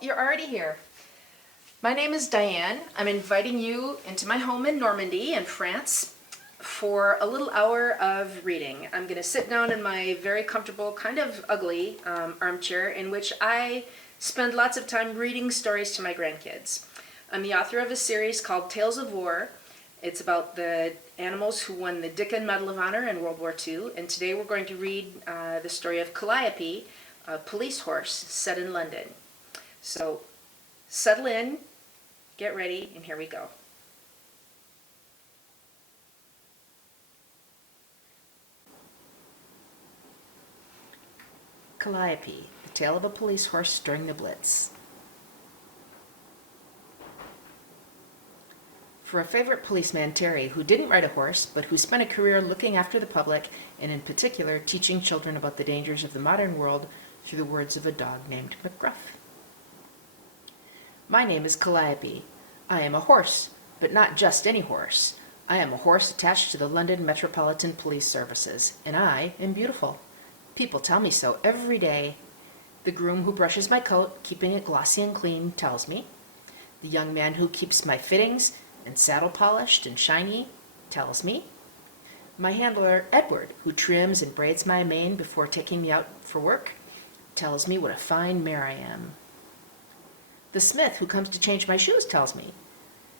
you're already here. My name is Diane. I'm inviting you into my home in Normandy in France for a little hour of reading. I'm going to sit down in my very comfortable, kind of ugly armchair in which I spend lots of time reading stories to my grandkids. I'm the author of a series called Tales of War. It's about the animals who won the Dickin Medal of Honor in World War II, and today we're going to read the story of Calliope, a police horse set in London. So settle in, get ready, and here we go. Calliope, the tale of a police horse during the Blitz. For a favorite policeman, Terry, who didn't ride a horse, but who spent a career looking after the public, and in particular teaching children about the dangers of the modern world through the words of a dog named McGruff. My name is Calliope. I am a horse, but not just any horse. I am a horse attached to the London Metropolitan Police Services, and I am beautiful. People tell me so every day. The groom who brushes my coat, keeping it glossy and clean, tells me. The young man who keeps my fittings and saddle polished and shiny tells me. My handler, Edward, who trims and braids my mane before taking me out for work, tells me what a fine mare I am. The smith who comes to change my shoes tells me.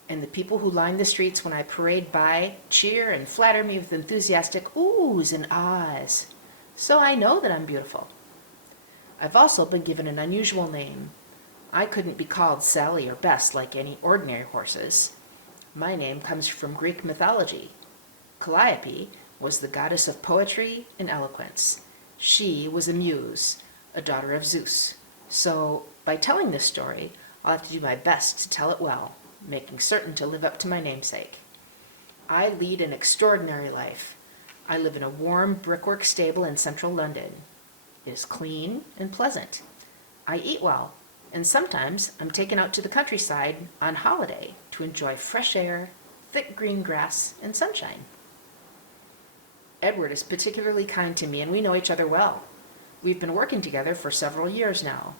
And the people who line the streets when I parade by cheer and flatter me with enthusiastic oohs and ahs. So I know that I'm beautiful. I've also been given an unusual name. I couldn't be called Sally or Bess like any ordinary horses. My name comes from Greek mythology. Calliope was the goddess of poetry and eloquence. She was a muse, a daughter of Zeus. So, by telling this story, I'll have to do my best to tell it well, making certain to live up to my namesake. I lead an extraordinary life. I live in a warm brickwork stable in central London. It is clean and pleasant. I eat well, and sometimes I'm taken out to the countryside on holiday to enjoy fresh air, thick green grass, and sunshine. Edward is particularly kind to me, and we know each other well. We've been working together for several years now.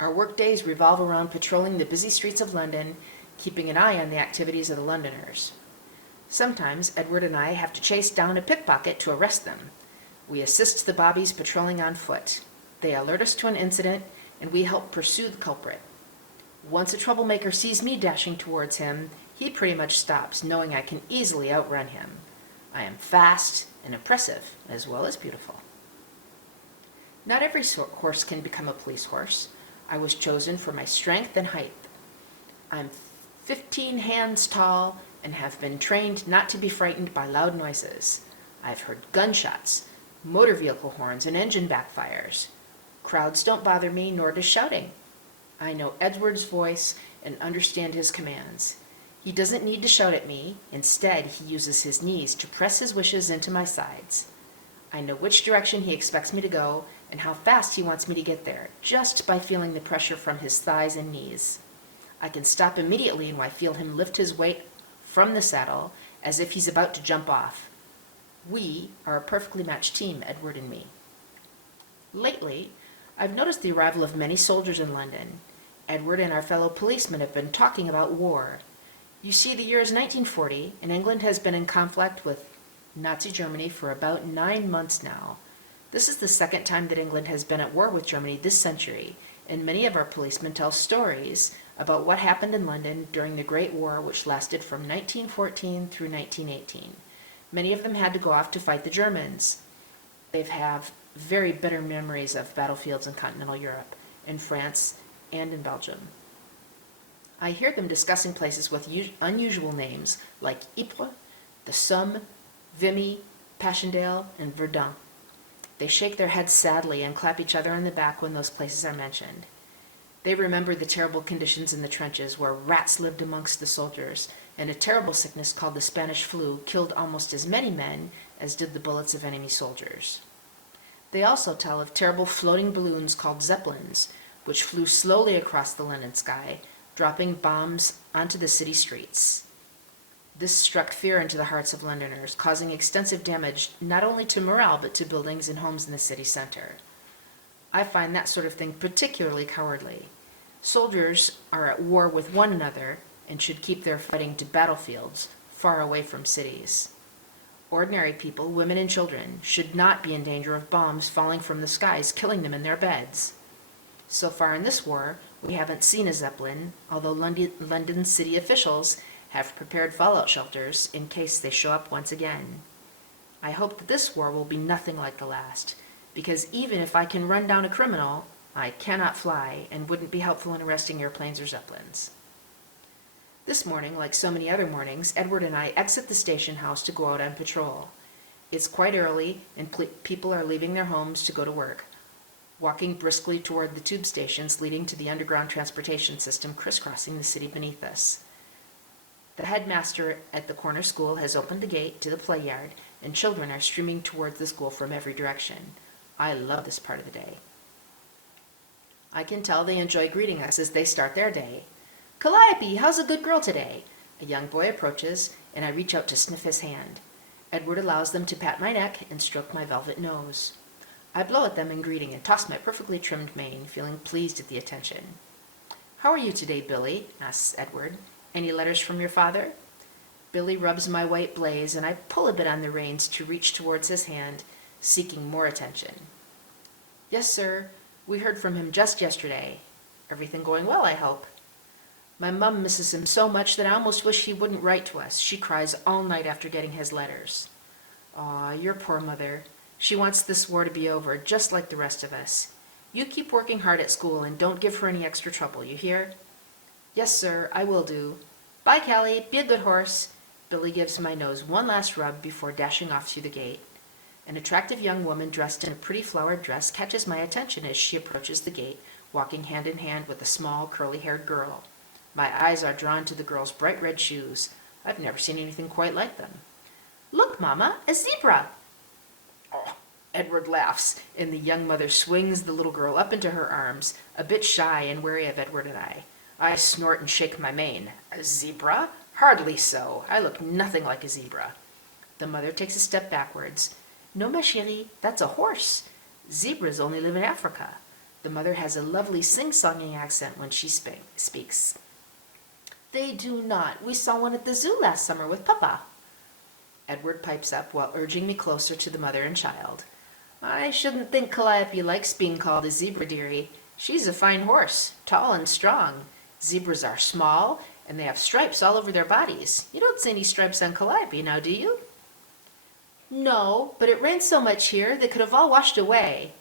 Our work days revolve around patrolling the busy streets of London, keeping an eye on the activities of the Londoners. Sometimes Edward and I have to chase down a pickpocket to arrest them. We assist the bobbies patrolling on foot. They alert us to an incident, and we help pursue the culprit. Once a troublemaker sees me dashing towards him, he pretty much stops, knowing I can easily outrun him. I am fast and impressive, as well as beautiful. Not every horse can become a police horse. I was chosen for my strength and height. I'm 15 hands tall and have been trained not to be frightened by loud noises. I've heard gunshots, motor vehicle horns, and engine backfires. Crowds don't bother me, nor does shouting. I know Edward's voice and understand his commands. He doesn't need to shout at me. Instead, he uses his knees to press his wishes into my sides. I know which direction he expects me to go and how fast he wants me to get there, just by feeling the pressure from his thighs and knees. I can stop immediately when I feel him lift his weight from the saddle as if he's about to jump off. We are a perfectly matched team, Edward and me. Lately, I've noticed the arrival of many soldiers in London. Edward and our fellow policemen have been talking about war. You see, the year is 1940, and England has been in conflict with Nazi Germany for about 9 months now. This is the second time that England has been at war with Germany this century, and many of our policemen tell stories about what happened in London during the Great War, which lasted from 1914 through 1918. Many of them had to go off to fight the Germans. They have very bitter memories of battlefields in continental Europe, in France, and in Belgium. I hear them discussing places with unusual names like Ypres, the Somme, Vimy, Passchendaele, and Verdun. They shake their heads sadly and clap each other on the back when those places are mentioned. They remember the terrible conditions in the trenches where rats lived amongst the soldiers, and a terrible sickness called the Spanish flu killed almost as many men as did the bullets of enemy soldiers. They also tell of terrible floating balloons called zeppelins, which flew slowly across the London sky, dropping bombs onto the city streets. This struck fear into the hearts of Londoners, causing extensive damage not only to morale but to buildings and homes in the city center. I find that sort of thing particularly cowardly. Soldiers are at war with one another and should keep their fighting to battlefields far away from cities. Ordinary people, women and children, should not be in danger of bombs falling from the skies, killing them in their beds. So far in this war, we haven't seen a Zeppelin, although London city officials have prepared fallout shelters in case they show up once again. I hope that this war will be nothing like the last, because even if I can run down a criminal, I cannot fly and wouldn't be helpful in arresting airplanes or Zeppelins. This morning, like so many other mornings, Edward and I exit the station house to go out on patrol. It's quite early, and people are leaving their homes to go to work, walking briskly toward the tube stations leading to the underground transportation system crisscrossing the city beneath us. The headmaster at the corner school has opened the gate to the play yard, and children are streaming towards the school from every direction. I love this part of the day. I can tell they enjoy greeting us as they start their day. "Calliope, how's a good girl today?" A young boy approaches, and I reach out to sniff his hand. Edward allows them to pat my neck and stroke my velvet nose. I blow at them in greeting and toss my perfectly trimmed mane, feeling pleased at the attention. "How are you today, Billy?" asks Edward. "Any letters from your father?" Billy rubs my white blaze, and I pull a bit on the reins to reach towards his hand, seeking more attention. "Yes, sir. We heard from him just yesterday. Everything going well, I hope?" "My mum misses him so much that I almost wish he wouldn't write to us. She cries all night after getting his letters." "Aw, your poor mother. She wants this war to be over, just like the rest of us. You keep working hard at school and don't give her any extra trouble, you hear?" "Yes, sir, I will do. Bye, Callie. Be a good horse." Billy gives my nose one last rub before dashing off through the gate. An attractive young woman dressed in a pretty flowered dress catches my attention as she approaches the gate, walking hand in hand with a small, curly-haired girl. My eyes are drawn to the girl's bright red shoes. I've never seen anything quite like them. "Look, Mama, a zebra!" Oh, Edward laughs, and the young mother swings the little girl up into her arms, a bit shy and wary of Edward and I. I snort and shake my mane. "A zebra? Hardly so. I look nothing like a zebra." The mother takes a step backwards. "No, ma chérie, that's a horse. Zebras only live in Africa." The mother has a lovely sing-songing accent when she speaks. "They do not. We saw one at the zoo last summer with Papa." Edward pipes up while urging me closer to the mother and child. "I shouldn't think Calliope likes being called a zebra, dearie. She's a fine horse, tall and strong. Zebras are small, and they have stripes all over their bodies. You don't see any stripes on Calliope now, do you?" "No, but it rains so much here they could have all washed away."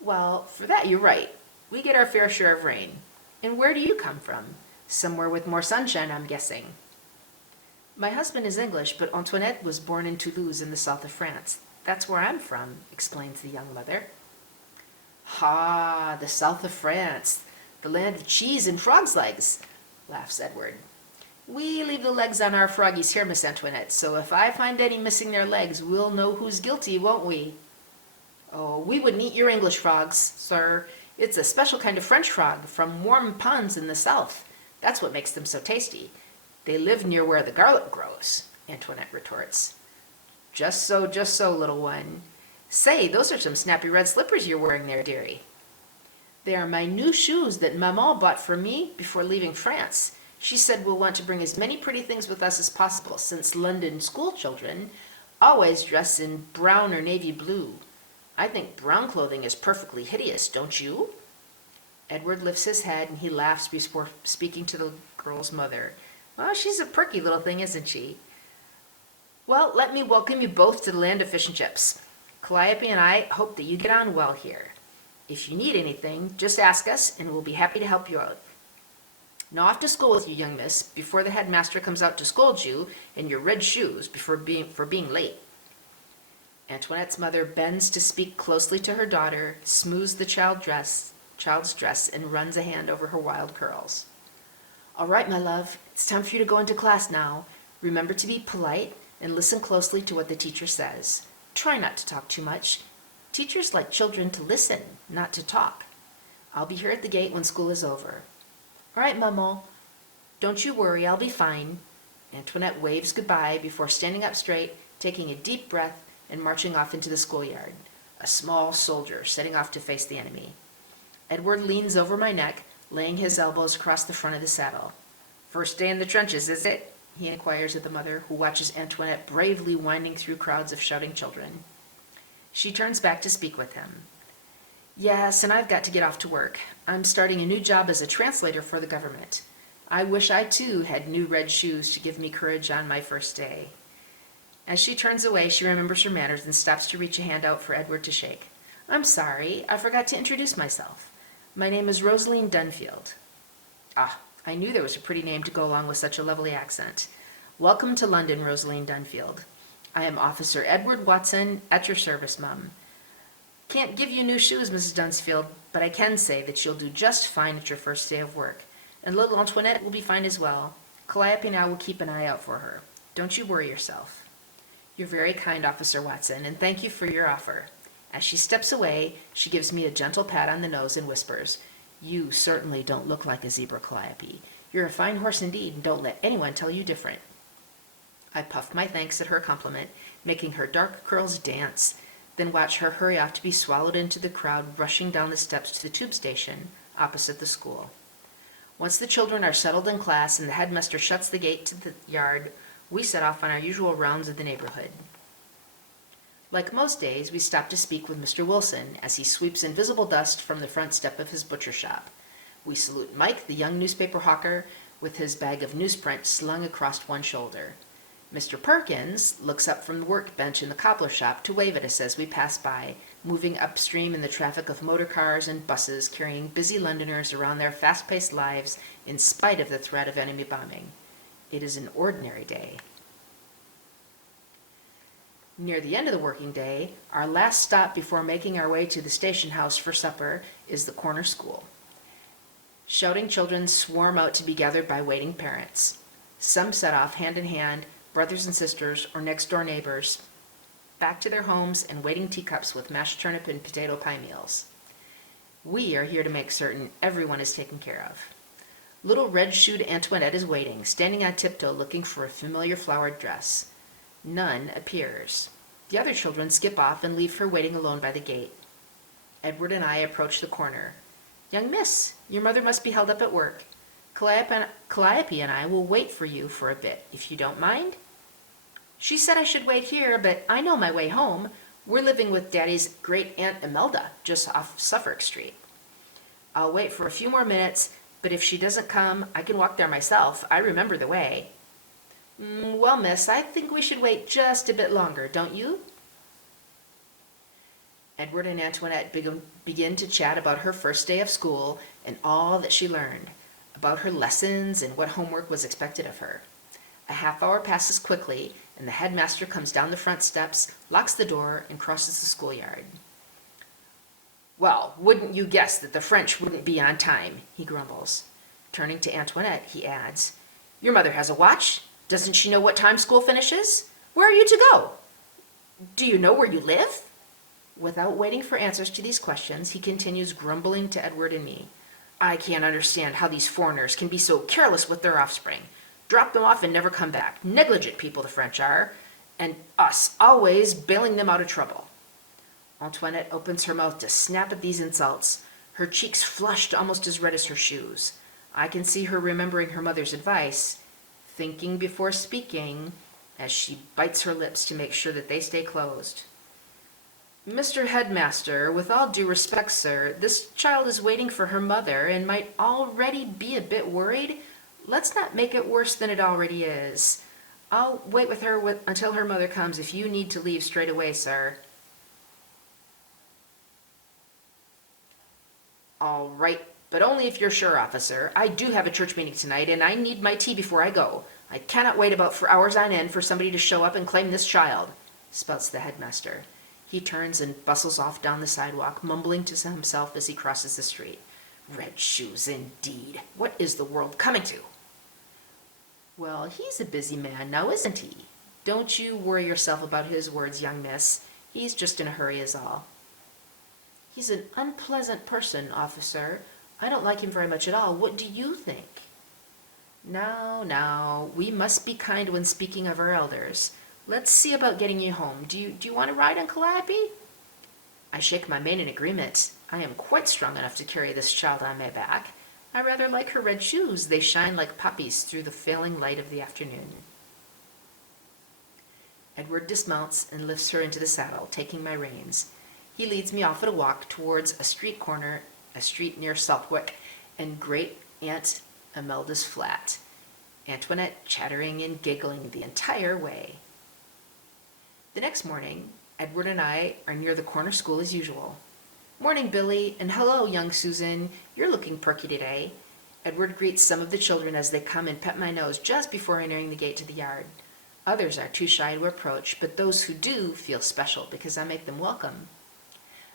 "Well, for that you're right. We get our fair share of rain. And where do you come from? Somewhere with more sunshine, I'm guessing." "My husband is English, but Antoinette was born in Toulouse in the south of France. That's where I'm from," explains the young mother. "Ha, the south of France, the land of cheese and frog's legs," laughs Edward. "We leave the legs on our froggies here, Miss Antoinette, so if I find any missing their legs, we'll know who's guilty, won't we?" "Oh, we wouldn't eat your English frogs, sir. It's a special kind of French frog from warm ponds in the south. That's what makes them so tasty. They live near where the garlic grows," Antoinette retorts. Just so, little one. Say, those are some snappy red slippers you're wearing there, dearie." "They are my new shoes that Maman bought for me before leaving France. She said we'll want to bring as many pretty things with us as possible, since London school children always dress in brown or navy blue. I think brown clothing is perfectly hideous, don't you?" Edward lifts his head and he laughs before speaking to the girl's mother. "Oh, she's a perky little thing, isn't she?" "Well, let me welcome you both to the land of fish and chips. Calliope and I hope that you get on well here. If you need anything, just ask us and we'll be happy to help you out. Now off to school with you, young miss, before the headmaster comes out to scold you and your red shoes for being late." Antoinette's mother bends to speak closely to her daughter, smooths the child's dress, and runs a hand over her wild curls. "All right, my love, it's time for you to go into class now. Remember to be polite and listen closely to what the teacher says. Try not to talk too much. Teachers like children to listen, not to talk. I'll be here at the gate when school is over." "All right, Maman. Don't you worry, I'll be fine." Antoinette waves goodbye before standing up straight, taking a deep breath, and marching off into the schoolyard, a small soldier setting off to face the enemy. Edward leans over my neck, laying his elbows across the front of the saddle. "First day in the trenches, is it?" he inquires of the mother, who watches Antoinette bravely winding through crowds of shouting children. She turns back to speak with him. "Yes, and I've got to get off to work. I'm starting a new job as a translator for the government. I wish I, too, had new red shoes to give me courage on my first day." As she turns away, she remembers her manners and stops to reach a hand out for Edward to shake. "I'm sorry, I forgot to introduce myself. My name is Rosaline Dunfield." "Ah, I knew there was a pretty name to go along with such a lovely accent. Welcome to London, Rosaline Dunfield. I am Officer Edward Watson, at your service, Mum. Can't give you new shoes, Mrs. Dunsfield, but I can say that you'll do just fine at your first day of work, and little Antoinette will be fine as well. Calliope and I will keep an eye out for her. Don't you worry yourself." "You're very kind, Officer Watson, and thank you for your offer." As she steps away, she gives me a gentle pat on the nose and whispers, "You certainly don't look like a zebra, Calliope. You're a fine horse indeed, and don't let anyone tell you different." I puff my thanks at her compliment, making her dark curls dance, then watch her hurry off to be swallowed into the crowd rushing down the steps to the tube station opposite the school. Once the children are settled in class and the headmaster shuts the gate to the yard, we set off on our usual rounds of the neighborhood. Like most days, we stop to speak with Mr. Wilson as he sweeps invisible dust from the front step of his butcher shop. We salute Mike, the young newspaper hawker, with his bag of newsprint slung across one shoulder. Mr. Perkins looks up from the workbench in the cobbler shop to wave at us as we pass by, moving upstream in the traffic of motor cars and buses carrying busy Londoners around their fast-paced lives in spite of the threat of enemy bombing. It is an ordinary day. Near the end of the working day, our last stop before making our way to the station house for supper is the corner school. Shouting children swarm out to be gathered by waiting parents. Some set off hand in hand, brothers and sisters or next-door neighbors, back to their homes and waiting teacups with mashed turnip and potato pie meals. We are here to make certain everyone is taken care of. Little red-shoed Antoinette is waiting, standing on tiptoe looking for a familiar flowered dress. None appears. The other children skip off and leave her waiting alone by the gate. Edward and I approach the corner. "Young miss, your mother must be held up at work. Calliope and I will wait for you for a bit, if you don't mind." "She said I should wait here, but I know my way home. We're living with Daddy's great-aunt Imelda, just off Suffolk Street." "I'll wait for a few more minutes, but if she doesn't come, I can walk there myself. I remember the way." "Well, miss, I think we should wait just a bit longer, don't you?" Edward and Antoinette begin to chat about her first day of school and all that she learned, about her lessons and what homework was expected of her. A half hour passes quickly, and the headmaster comes down the front steps, locks the door, and crosses the schoolyard. "Well, wouldn't you guess that the French wouldn't be on time?" he grumbles. Turning to Antoinette, he adds, "Your mother has a watch. Doesn't she know what time school finishes? Where are you to go? Do you know where you live?" Without waiting for answers to these questions, he continues grumbling to Edward and me. "I can't understand how these foreigners can be so careless with their offspring. Drop them off and never come back. Negligent people the French are. And us always bailing them out of trouble." Antoinette opens her mouth to snap at these insults, her cheeks flushed almost as red as her shoes. I can see her remembering her mother's advice, thinking before speaking, as she bites her lips to make sure that they stay closed. "Mr. Headmaster, with all due respect, sir, this child is waiting for her mother and might already be a bit worried. Let's not make it worse than it already is. I'll wait with her until her mother comes if you need to leave straight away, sir." "All right, but only if you're sure, officer. I do have a church meeting tonight, and I need my tea before I go. I cannot wait about for hours on end for somebody to show up and claim this child," spouts the headmaster. He turns and bustles off down the sidewalk, mumbling to himself as he crosses the street. Red shoes, indeed. What is the world coming to? Well, he's a busy man now, isn't he? Don't you worry yourself about his words, young miss. He's just in a hurry is all. He's an unpleasant person, officer. I don't like him very much at all. What do you think? Now, we must be kind when speaking of our elders. Let's see about getting you home. Do you want to ride on Calliope? I shake my mane in agreement. I am quite strong enough to carry this child on my back. I rather like her red shoes. They shine like poppies through the failing light of the afternoon. Edward dismounts and lifts her into the saddle, taking my reins. He leads me off at a walk towards a street near Southwick, and Great Aunt Imelda's flat, Antoinette chattering and giggling the entire way. The next morning, Edward and I are near the corner school as usual. "Morning, Billy, and hello, young Susan. You're looking perky today." Edward greets some of the children as they come and pet my nose just before entering the gate to the yard. Others are too shy to approach, but those who do feel special because I make them welcome.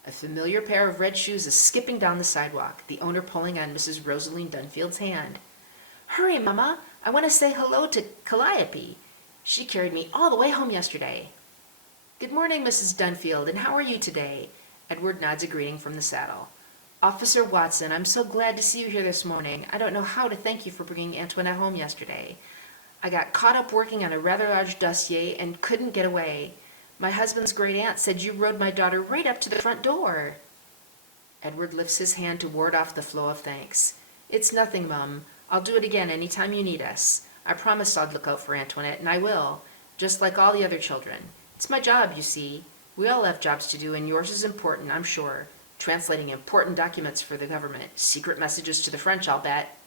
A familiar pair of red shoes is skipping down the sidewalk, the owner pulling on Mrs. Rosaline Dunfield's hand. "Hurry, Mama! I want to say hello to Calliope. She carried me all the way home yesterday." "Good morning, Mrs. Dunfield, and how are you today?" Edward nods a greeting from the saddle. "Officer Watson, I'm so glad to see you here this morning. I don't know how to thank you for bringing Antoinette home yesterday. I got caught up working on a rather large dossier and couldn't get away. My husband's great aunt said you rode my daughter right up to the front door." Edward lifts his hand to ward off the flow of thanks. "It's nothing, Mum. I'll do it again any time you need us. I promised I'd look out for Antoinette, and I will, just like all the other children. It's my job, you see. We all have jobs to do, and yours is important, I'm sure. Translating important documents for the government. Secret messages to the French, I'll bet."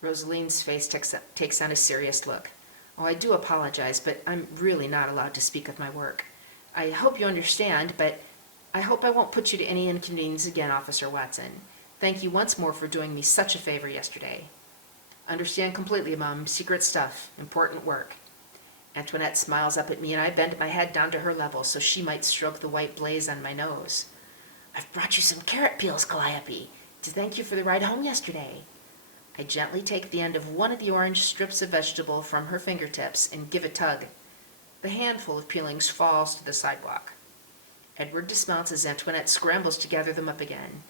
Rosaline's face takes on a serious look. "Oh, I do apologize, but I'm really not allowed to speak of my work. I hope you understand, but I hope I won't put you to any inconvenience again, Officer Watson. Thank you once more for doing me such a favor yesterday." "Understand completely, Mum. Secret stuff. Important work." Antoinette smiles up at me, and I bend my head down to her level so she might stroke the white blaze on my nose. "I've brought you some carrot peels, Calliope, to thank you for the ride home yesterday." I gently take the end of one of the orange strips of vegetable from her fingertips and give a tug. The handful of peelings falls to the sidewalk. Edward dismounts as Antoinette scrambles to gather them up again.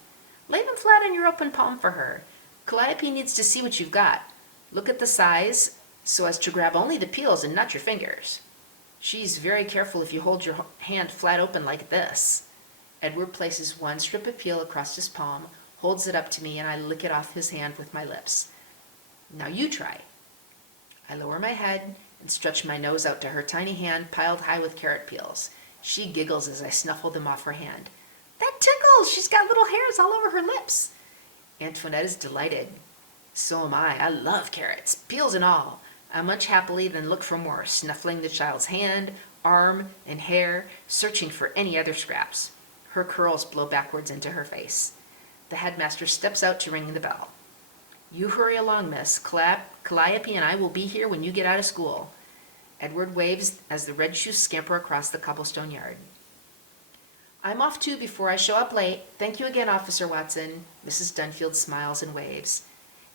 "Lay them flat on your open palm for her. Calliope needs to see what you've got. Look at the size so as to grab only the peels and not your fingers. She's very careful if you hold your hand flat open like this." Edward places one strip of peel across his palm, holds it up to me, and I lick it off his hand with my lips. "Now you try." I lower my head and stretch my nose out to her tiny hand piled high with carrot peels. She giggles as I snuffle them off her hand. "That tickles! She's got little hairs all over her lips." Antoinette is delighted. So am I. I love carrots, peels and all. I munch happily, then look for more, snuffling the child's hand, arm, and hair, searching for any other scraps. Her curls blow backwards into her face. The headmaster steps out to ring the bell. "You hurry along, miss. Calliope and I will be here when you get out of school." Edward waves as the red shoes scamper across the cobblestone yard. "I'm off too before I show up late. Thank you again, Officer Watson." Mrs. Dunfield smiles and waves.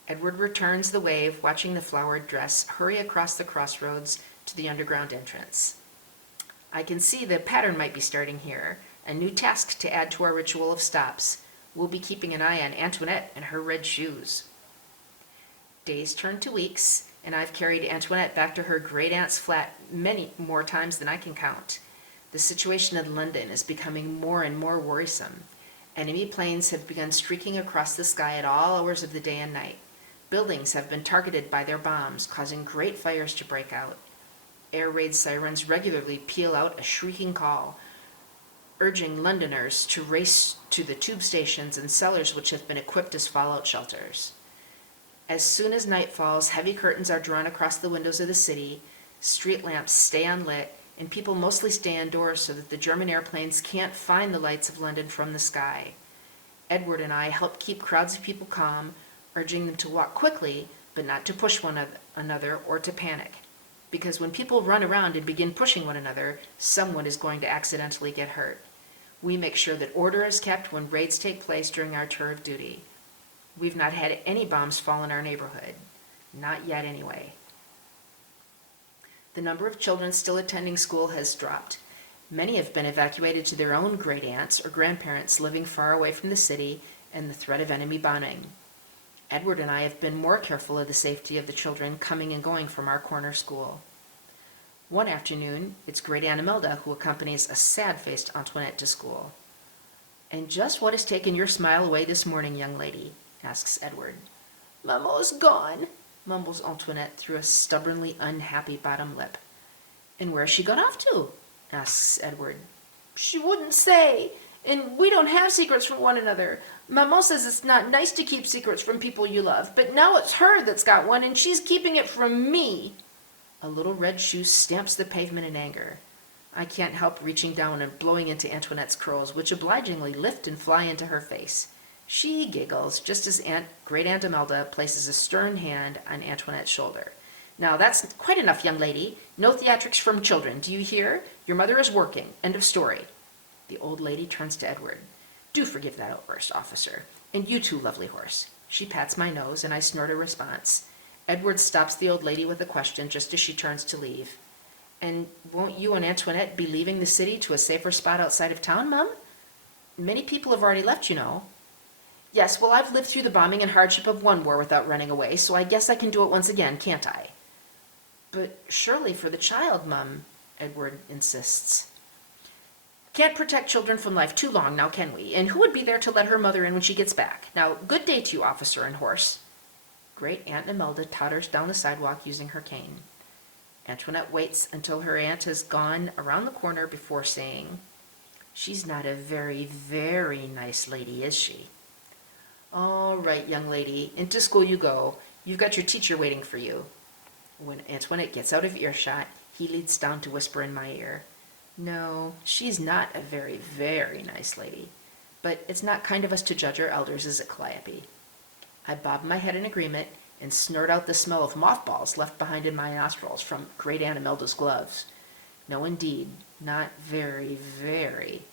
Edward returns the wave, watching the flowered dress hurry across the crossroads to the underground entrance. I can see the pattern might be starting here, a new task to add to our ritual of stops. We'll be keeping an eye on Antoinette and her red shoes. Days turn to weeks, and I've carried Antoinette back to her great aunt's flat many more times than I can count. The situation in London is becoming more and more worrisome. Enemy planes have begun streaking across the sky at all hours of the day and night. Buildings have been targeted by their bombs, causing great fires to break out. Air raid sirens regularly peal out a shrieking call, urging Londoners to race to the tube stations and cellars which have been equipped as fallout shelters. As soon as night falls, heavy curtains are drawn across the windows of the city, street lamps stay unlit, and people mostly stay indoors so that the German airplanes can't find the lights of London from the sky. Edward and I help keep crowds of people calm, urging them to walk quickly, but not to push one another or to panic. Because when people run around and begin pushing one another, someone is going to accidentally get hurt. We make sure that order is kept when raids take place during our tour of duty. We've not had any bombs fall in our neighborhood. Not yet, anyway. The number of children still attending school has dropped. Many have been evacuated to their own great aunts or grandparents living far away from the city and the threat of enemy bombing. Edward and I have been more careful of the safety of the children coming and going from our corner school. One afternoon, it's Great Aunt Imelda who accompanies a sad-faced Antoinette to school. "And just what has taken your smile away this morning, young lady?" asks Edward. "Maman's gone," mumbles Antoinette through a stubbornly unhappy bottom lip. "And where's she gone off to?" asks Edward. "She wouldn't say, and we don't have secrets from one another. Maman says it's not nice to keep secrets from people you love, but now it's her that's got one, and she's keeping it from me." A little red shoe stamps the pavement in anger. I can't help reaching down and blowing into Antoinette's curls, which obligingly lift and fly into her face. She giggles, just as Great Aunt Imelda places a stern hand on Antoinette's shoulder. "Now that's quite enough, young lady. No theatrics from children, do you hear? Your mother is working. End of story." The old lady turns to Edward. "Do forgive that outburst, officer. And you too, lovely horse." She pats my nose, and I snort a response. Edward stops the old lady with a question just as she turns to leave. "And won't you and Antoinette be leaving the city to a safer spot outside of town, Mum? Many people have already left, you know." "Yes, well, I've lived through the bombing and hardship of one war without running away, so I guess I can do it once again, can't I?" "But surely for the child, Mum," Edward insists. "Can't protect children from life too long, now can we? And who would be there to let her mother in when she gets back? Now, good day to you, officer and horse." Great Aunt Imelda totters down the sidewalk using her cane. Antoinette waits until her aunt has gone around the corner before saying, "She's not a very, very nice lady, is she?" "All right, young lady, into school you go. You've got your teacher waiting for you." When Antoinette gets out of earshot, he leads down to whisper in my ear, "No, she's not a very, very nice lady. But it's not kind of us to judge our elders, is it, Calliope?" I bob my head in agreement and snort out the smell of mothballs left behind in my nostrils from Great Aunt Imelda's gloves. No, indeed, not very, very.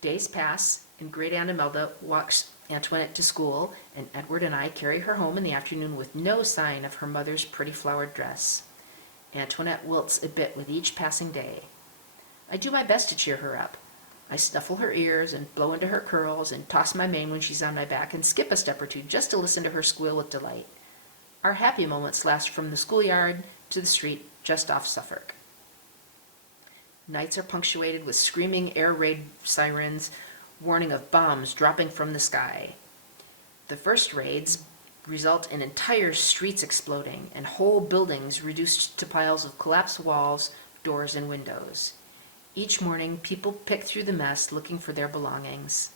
Days pass, and Great Aunt Imelda walks Antoinette to school, and Edward and I carry her home in the afternoon with no sign of her mother's pretty flowered dress. Antoinette wilts a bit with each passing day. I do my best to cheer her up. I snuffle her ears and blow into her curls and toss my mane when she's on my back and skip a step or two just to listen to her squeal with delight. Our happy moments last from the schoolyard to the street just off Suffolk. Nights are punctuated with screaming air raid sirens, warning of bombs dropping from the sky. The first raids result in entire streets exploding and whole buildings reduced to piles of collapsed walls, doors, and windows. Each morning, people pick through the mess looking for their belongings.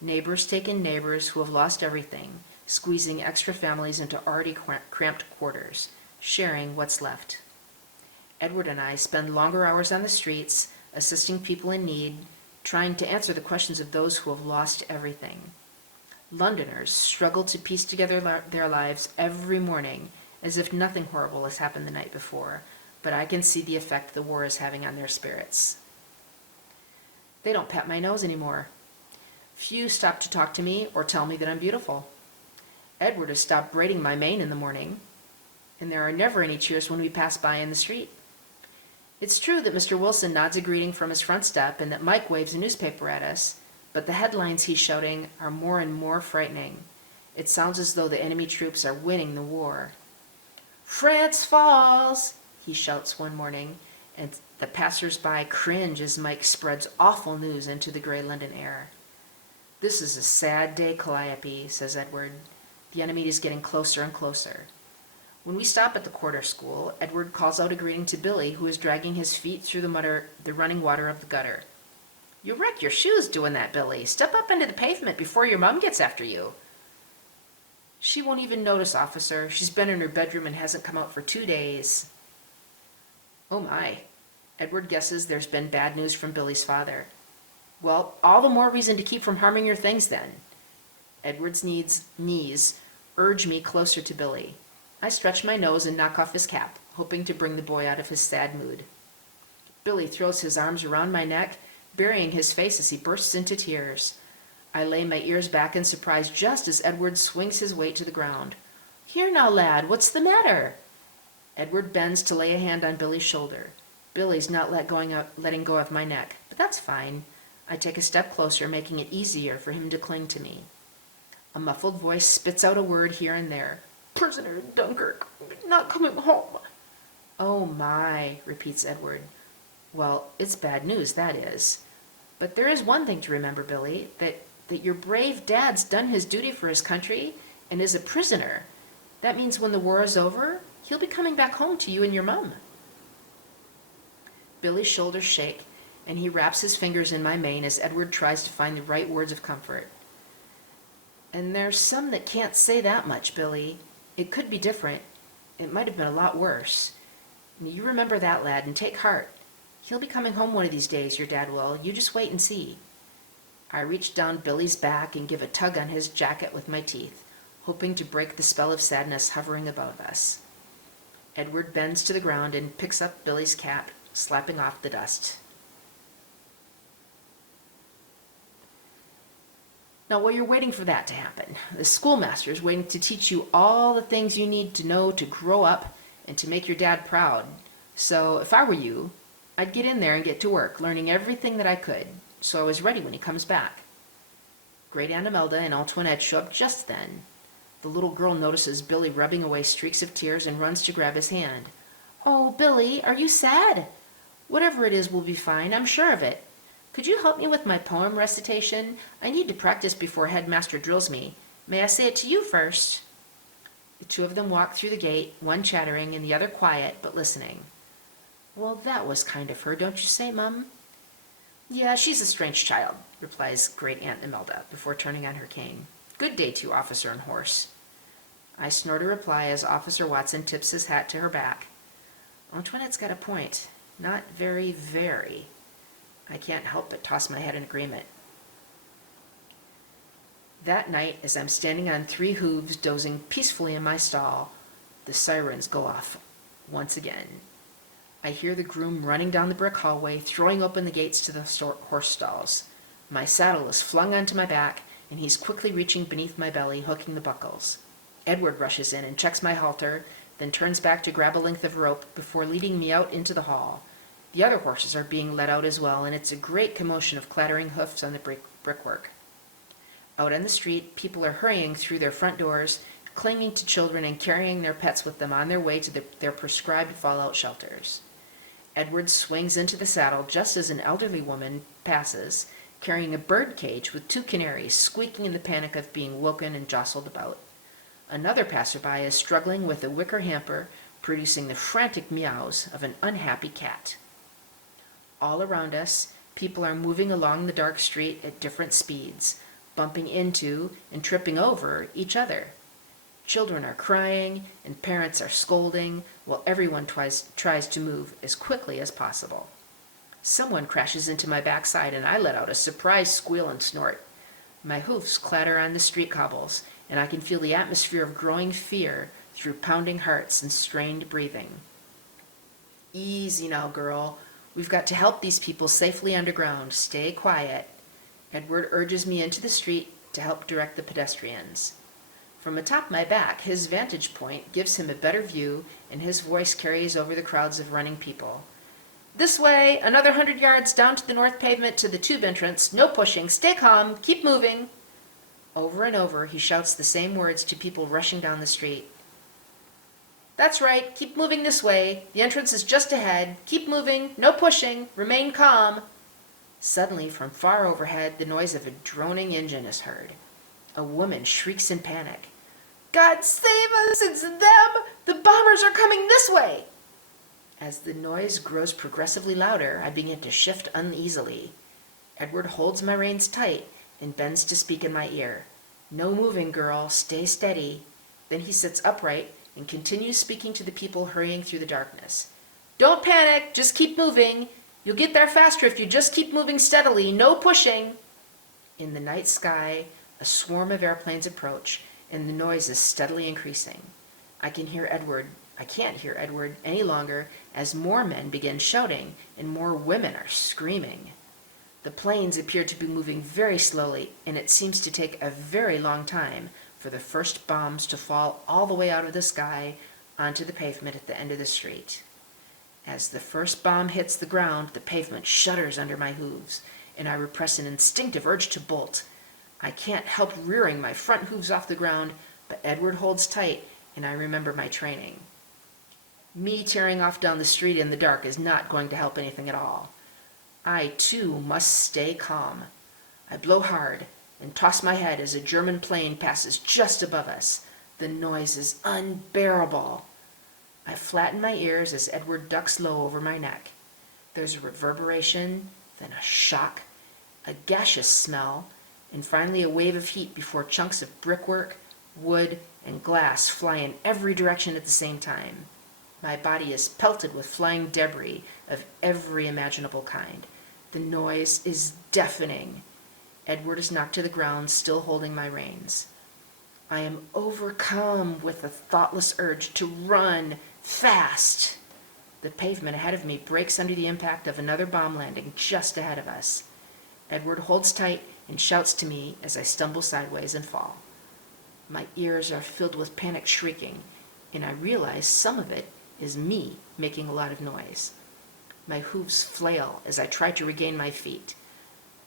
Neighbors take in neighbors who have lost everything, squeezing extra families into already cramped quarters, sharing what's left. Edward and I spend longer hours on the streets, assisting people in need, trying to answer the questions of those who have lost everything. Londoners struggle to piece together their lives every morning as if nothing horrible has happened the night before, but I can see the effect the war is having on their spirits. They don't pat my nose anymore. Few stop to talk to me or tell me that I'm beautiful. Edward has stopped braiding my mane in the morning, and there are never any cheers when we pass by in the street. It's true that Mr. Wilson nods a greeting from his front step and that Mike waves a newspaper at us, but the headlines he's shouting are more and more frightening. It sounds as though the enemy troops are winning the war. "France falls," he shouts one morning, and the passers-by cringe as Mike spreads awful news into the gray London air. "This is a sad day, Calliope," says Edward. "The enemy is getting closer and closer." When we stop at the quarter school, Edward calls out a greeting to Billy, who is dragging his feet through the running water of the gutter. "You wreck your shoes doing that, Billy. Step up into the pavement before your mom gets after you." "She won't even notice, officer. She's been in her bedroom and hasn't come out for 2 days. Oh my. Edward guesses there's been bad news from Billy's father. "Well, all the more reason to keep from harming your things then." Edward's knees urge me closer to Billy. I stretch my nose and knock off his cap, hoping to bring the boy out of his sad mood. Billy throws his arms around my neck, burying his face as he bursts into tears. I lay my ears back in surprise just as Edward swings his weight to the ground. "Here now, lad, what's the matter?" Edward bends to lay a hand on Billy's shoulder. Billy's not letting go of my neck, but that's fine. I take a step closer, making it easier for him to cling to me. A muffled voice spits out a word here and there. "Prisoner in Dunkirk, not coming home." "Oh my," repeats Edward. "Well, it's bad news, that is. But there is one thing to remember, Billy, that that your brave dad's done his duty for his country and is a prisoner. That means when the war is over, he'll be coming back home to you and your mom." Billy's shoulders shake, and he wraps his fingers in my mane as Edward tries to find the right words of comfort. "And there's some that can't say that much, Billy. It could be different. It might have been a lot worse. You remember that, lad, and take heart. He'll be coming home one of these days, your dad will. You just wait and see." I reach down Billy's back and give a tug on his jacket with my teeth, hoping to break the spell of sadness hovering above us. Edward bends to the ground and picks up Billy's cap, slapping off the dust. Now, while you're waiting for that to happen, the schoolmaster is waiting to teach you all the things you need to know to grow up and to make your dad proud. So, if I were you, I'd get in there and get to work, learning everything that I could, so I was ready when he comes back. Great Aunt Imelda and Antoinette show up just then. The little girl notices Billy rubbing away streaks of tears and runs to grab his hand. "Oh, Billy, are you sad?" "Whatever it is will be fine, I'm sure of it. Could you help me with my poem recitation? I need to practice before headmaster drills me. May I say it to you first?" The two of them walk through the gate, one chattering and the other quiet but listening. "Well, that was kind of her, don't you say, Mum?" "Yeah, she's a strange child," replies Great Aunt Imelda before turning on her cane. "Good day to you, officer and horse." I snort a reply as Officer Watson tips his hat to her back. Antoinette's got a point. Not very, very. I can't help but toss my head in agreement. That night, as I'm standing on 3 hooves dozing peacefully in my stall, the sirens go off once again. I hear the groom running down the brick hallway, throwing open the gates to the horse stalls. My saddle is flung onto my back, and he's quickly reaching beneath my belly, hooking the buckles. Edward rushes in and checks my halter, then turns back to grab a length of rope before leading me out into the hall. The other horses are being let out as well, and it's a great commotion of clattering hoofs on the brickwork. Out on the street, people are hurrying through their front doors, clinging to children and carrying their pets with them on their way to their prescribed fallout shelters. Edward swings into the saddle just as an elderly woman passes, carrying a bird cage with 2 canaries squeaking in the panic of being woken and jostled about. Another passerby is struggling with a wicker hamper, producing the frantic meows of an unhappy cat. All around us, people are moving along the dark street at different speeds, bumping into and tripping over each other. Children are crying and parents are scolding while everyone tries to move as quickly as possible. Someone crashes into my backside and I let out a surprised squeal and snort. My hoofs clatter on the street cobbles, and I can feel the atmosphere of growing fear through pounding hearts and strained breathing. "Easy now, girl. We've got to help these people safely underground. Stay quiet." Edward urges me into the street to help direct the pedestrians. From atop my back, his vantage point gives him a better view, and his voice carries over the crowds of running people. "This way, another 100 yards down to the north pavement to the tube entrance. No pushing. Stay calm. Keep moving." Over and over, he shouts the same words to people rushing down the street. "That's right. Keep moving this way. The entrance is just ahead. Keep moving. No pushing. Remain calm." Suddenly, from far overhead, the noise of a droning engine is heard. A woman shrieks in panic. "God save us! It's them! The bombers are coming this way!" As the noise grows progressively louder, I begin to shift uneasily. Edward holds my reins tight and bends to speak in my ear. "No moving, girl. Stay steady." Then he sits upright and continues speaking to the people hurrying through the darkness. "Don't panic. Just keep moving. You'll get there faster if you just keep moving steadily. No pushing." In the night sky, a swarm of airplanes approach, and the noise is steadily increasing. I can't hear Edward any longer as more men begin shouting and more women are screaming. The planes appear to be moving very slowly, and it seems to take a very long time for the first bombs to fall all the way out of the sky onto the pavement at the end of the street. As the first bomb hits the ground, the pavement shudders under my hooves, and I repress an instinctive urge to bolt. I can't help rearing my front hooves off the ground, but Edward holds tight, and I remember my training. Me tearing off down the street in the dark is not going to help anything at all. I, too, must stay calm. I blow hard, and toss my head as a German plane passes just above us. The noise is unbearable. I flatten my ears as Edward ducks low over my neck. There's a reverberation, then a shock, a gaseous smell, and finally a wave of heat before chunks of brickwork, wood, and glass fly in every direction at the same time. My body is pelted with flying debris of every imaginable kind. The noise is deafening. Edward is knocked to the ground, still holding my reins. I am overcome with a thoughtless urge to run fast. The pavement ahead of me breaks under the impact of another bomb landing just ahead of us. Edward holds tight and shouts to me as I stumble sideways and fall. My ears are filled with panicked shrieking, and I realize some of it is me making a lot of noise. My hooves flail as I try to regain my feet.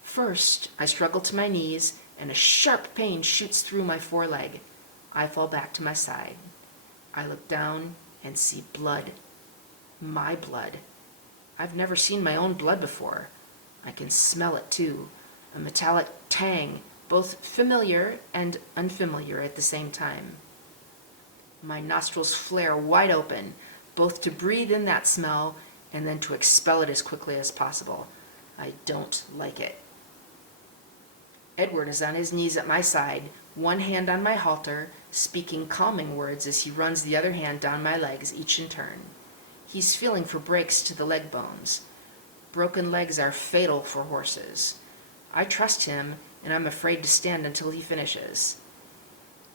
First, I struggle to my knees, and a sharp pain shoots through my foreleg. I fall back to my side. I look down and see blood. My blood. I've never seen my own blood before. I can smell it too, a metallic tang, both familiar and unfamiliar at the same time. My nostrils flare wide open, both to breathe in that smell and then to expel it as quickly as possible. I don't like it. Edward is on his knees at my side, one hand on my halter, speaking calming words as he runs the other hand down my legs, each in turn. He's feeling for breaks to the leg bones. Broken legs are fatal for horses. I trust him, and I'm afraid to stand until he finishes.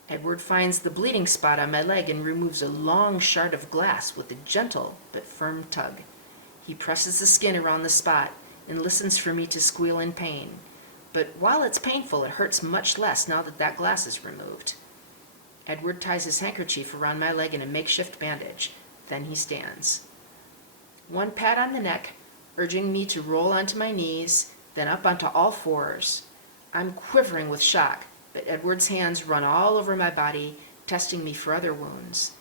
Edward finds the bleeding spot on my leg and removes a long shard of glass with a gentle but firm tug. He presses the skin around the spot and listens for me to squeal in pain. But while it's painful, it hurts much less now that that glass is removed. Edward ties his handkerchief around my leg in a makeshift bandage. Then he stands. One pat on the neck, urging me to roll onto my knees, then up onto all fours. I'm quivering with shock, but Edward's hands run all over my body, testing me for other wounds.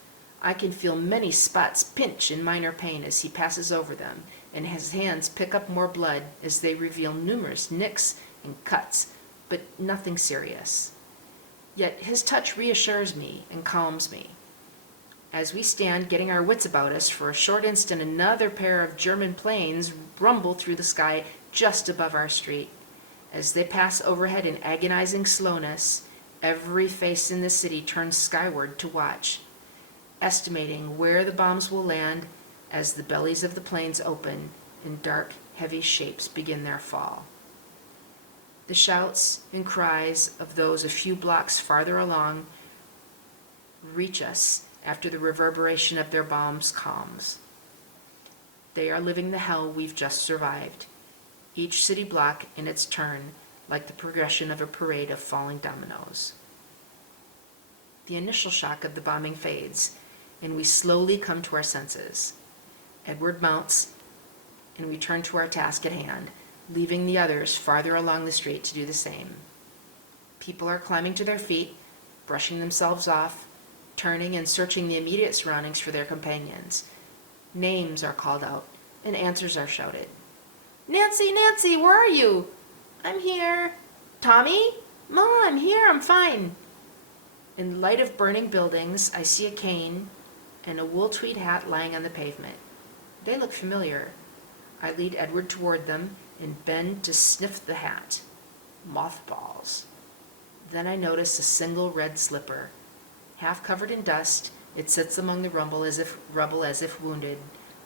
I can feel many spots pinch in minor pain as he passes over them, and his hands pick up more blood as they reveal numerous nicks and cuts, but nothing serious. Yet his touch reassures me and calms me. As we stand getting our wits about us, for a short instant another pair of German planes rumble through the sky just above our street. As they pass overhead in agonizing slowness, every face in the city turns skyward to watch, estimating where the bombs will land as the bellies of the planes open and dark, heavy shapes begin their fall. The shouts and cries of those a few blocks farther along reach us after the reverberation of their bombs calms. They are living the hell we've just survived, each city block in its turn like the progression of a parade of falling dominoes. The initial shock of the bombing fades, and we slowly come to our senses. Edward mounts, and we turn to our task at hand, leaving the others farther along the street to do the same. People are climbing to their feet, brushing themselves off, turning and searching the immediate surroundings for their companions. Names are called out, and answers are shouted. "Nancy, Nancy, where are you?" "I'm here." "Tommy?" "Ma, I'm here, I'm fine." In the light of burning buildings, I see a cane and a wool tweed hat lying on the pavement. They look familiar. I lead Edward toward them and bend to sniff the hat. Mothballs. Then I notice a single red slipper. Half covered in dust, it sits among the rubble as if wounded,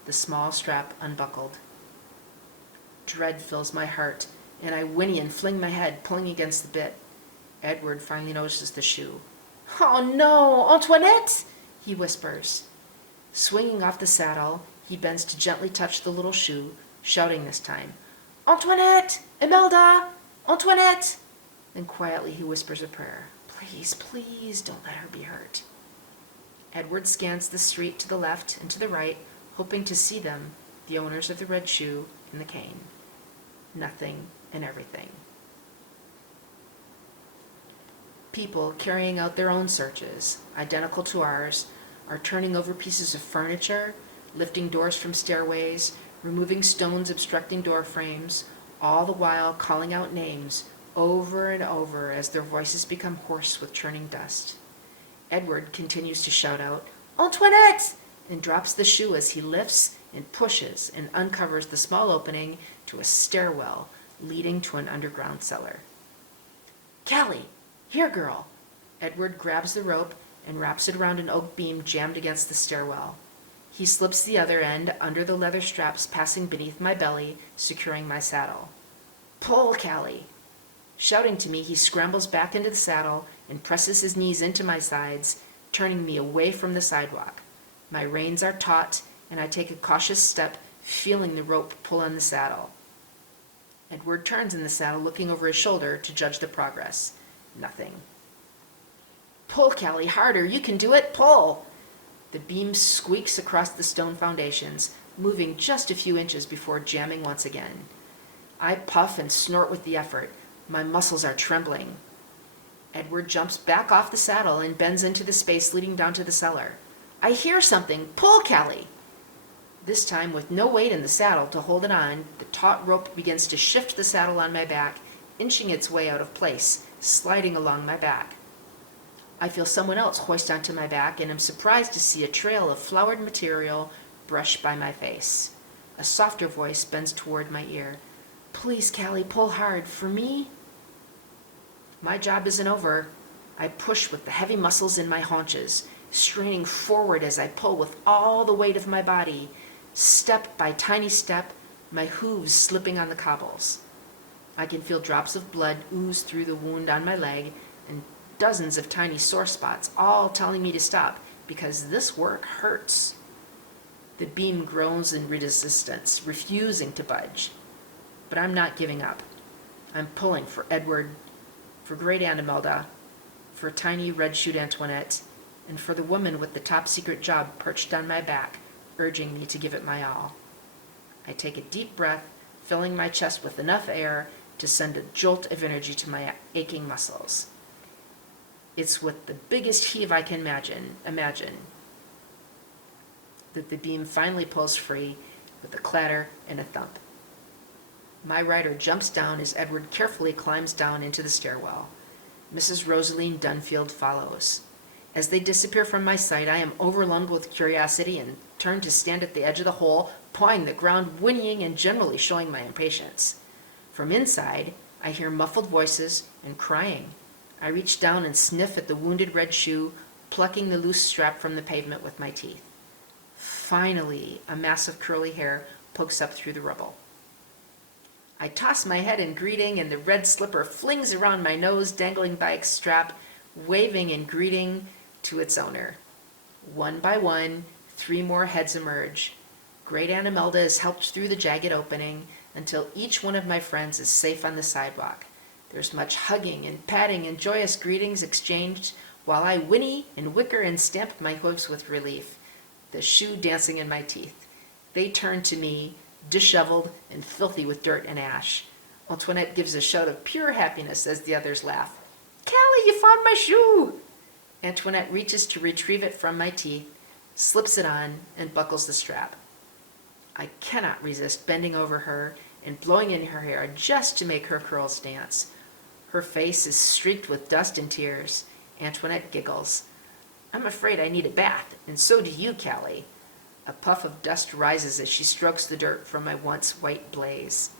the small strap unbuckled. Dread fills my heart, and I whinny and fling my head, pulling against the bit. Edward finally notices the shoe. "Oh no, Antoinette!" he whispers. Swinging off the saddle, he bends to gently touch the little shoe, shouting this time, "Antoinette! Imelda! Antoinette!" Then quietly he whispers a prayer. "Please, please don't let her be hurt." Edward scans the street to the left and to the right, hoping to see them, the owners of the red shoe and the cane. Nothing and everything. People carrying out their own searches, identical to ours, are turning over pieces of furniture, lifting doors from stairways, removing stones obstructing door frames, all the while calling out names, over and over as their voices become hoarse with churning dust. Edward continues to shout out, "Antoinette!" and drops the shoe as he lifts and pushes and uncovers the small opening to a stairwell leading to an underground cellar. "Callie, here, girl." Edward grabs the rope and wraps it around an oak beam jammed against the stairwell. He slips the other end under the leather straps passing beneath my belly, securing my saddle. "Pull, Callie." Shouting to me, he scrambles back into the saddle and presses his knees into my sides, turning me away from the sidewalk. My reins are taut, and I take a cautious step, feeling the rope pull on the saddle. Edward turns in the saddle, looking over his shoulder to judge the progress. Nothing. "Pull, Callie, harder. You can do it. Pull." The beam squeaks across the stone foundations, moving just a few inches before jamming once again. I puff and snort with the effort. My muscles are trembling. Edward jumps back off the saddle and bends into the space leading down to the cellar. "I hear something. Pull, Callie." This time, with no weight in the saddle to hold it on, the taut rope begins to shift the saddle on my back, inching its way out of place, sliding along my back. I feel someone else hoist onto my back and am surprised to see a trail of flowered material brush by my face. A softer voice bends toward my ear. "Please, Callie, pull hard. For me?" My job isn't over. I push with the heavy muscles in my haunches, straining forward as I pull with all the weight of my body, step by tiny step, my hooves slipping on the cobbles. I can feel drops of blood ooze through the wound on my leg and dozens of tiny sore spots, all telling me to stop because this work hurts. The beam groans in resistance, refusing to budge. But I'm not giving up. I'm pulling for Edward, for great Aunt Imelda, for tiny red-shoed Antoinette, and for the woman with the top-secret job perched on my back, urging me to give it my all. I take a deep breath, filling my chest with enough air to send a jolt of energy to my aching muscles. It's with the biggest heave I can imagine that the beam finally pulls free with a clatter and a thump. My rider jumps down as Edward carefully climbs down into the stairwell. Mrs. Rosaline Dunfield follows. As they disappear from my sight, I am overwhelmed with curiosity and turn to stand at the edge of the hole, pawing the ground, whinnying and generally showing my impatience. From inside, I hear muffled voices and crying. I reach down and sniff at the wounded red shoe, plucking the loose strap from the pavement with my teeth. Finally, a mass of curly hair pokes up through the rubble. I toss my head in greeting, and the red slipper flings around my nose, dangling by its strap, waving in greeting to its owner. One by one, 3 more heads emerge. Great Aunt Imelda is helped through the jagged opening until each one of my friends is safe on the sidewalk. There's much hugging and patting and joyous greetings exchanged while I whinny and whicker and stamp my hooves with relief, the shoe dancing in my teeth. They turn to me, disheveled and filthy with dirt and ash. Antoinette gives a shout of pure happiness as the others laugh. "Callie, you found my shoe!" Antoinette reaches to retrieve it from my teeth, slips it on, and buckles the strap. I cannot resist bending over her and blowing in her hair just to make her curls dance. Her face is streaked with dust and tears. Antoinette giggles. "I'm afraid I need a bath, and so do you, Callie." A puff of dust rises as she strokes the dirt from my once white blaze.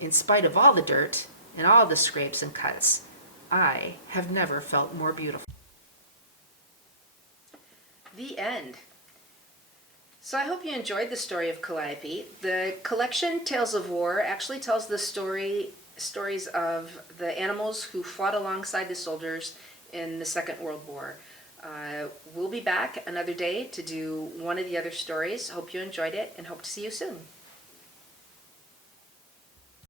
In spite of all the dirt and all the scrapes and cuts, I have never felt more beautiful. The end. So I hope you enjoyed the story of Calliope. The collection Tales of War actually tells the stories of the animals who fought alongside the soldiers in the Second World War. We'll be back another day to do one of the other stories. Hope you enjoyed it and hope to see you soon.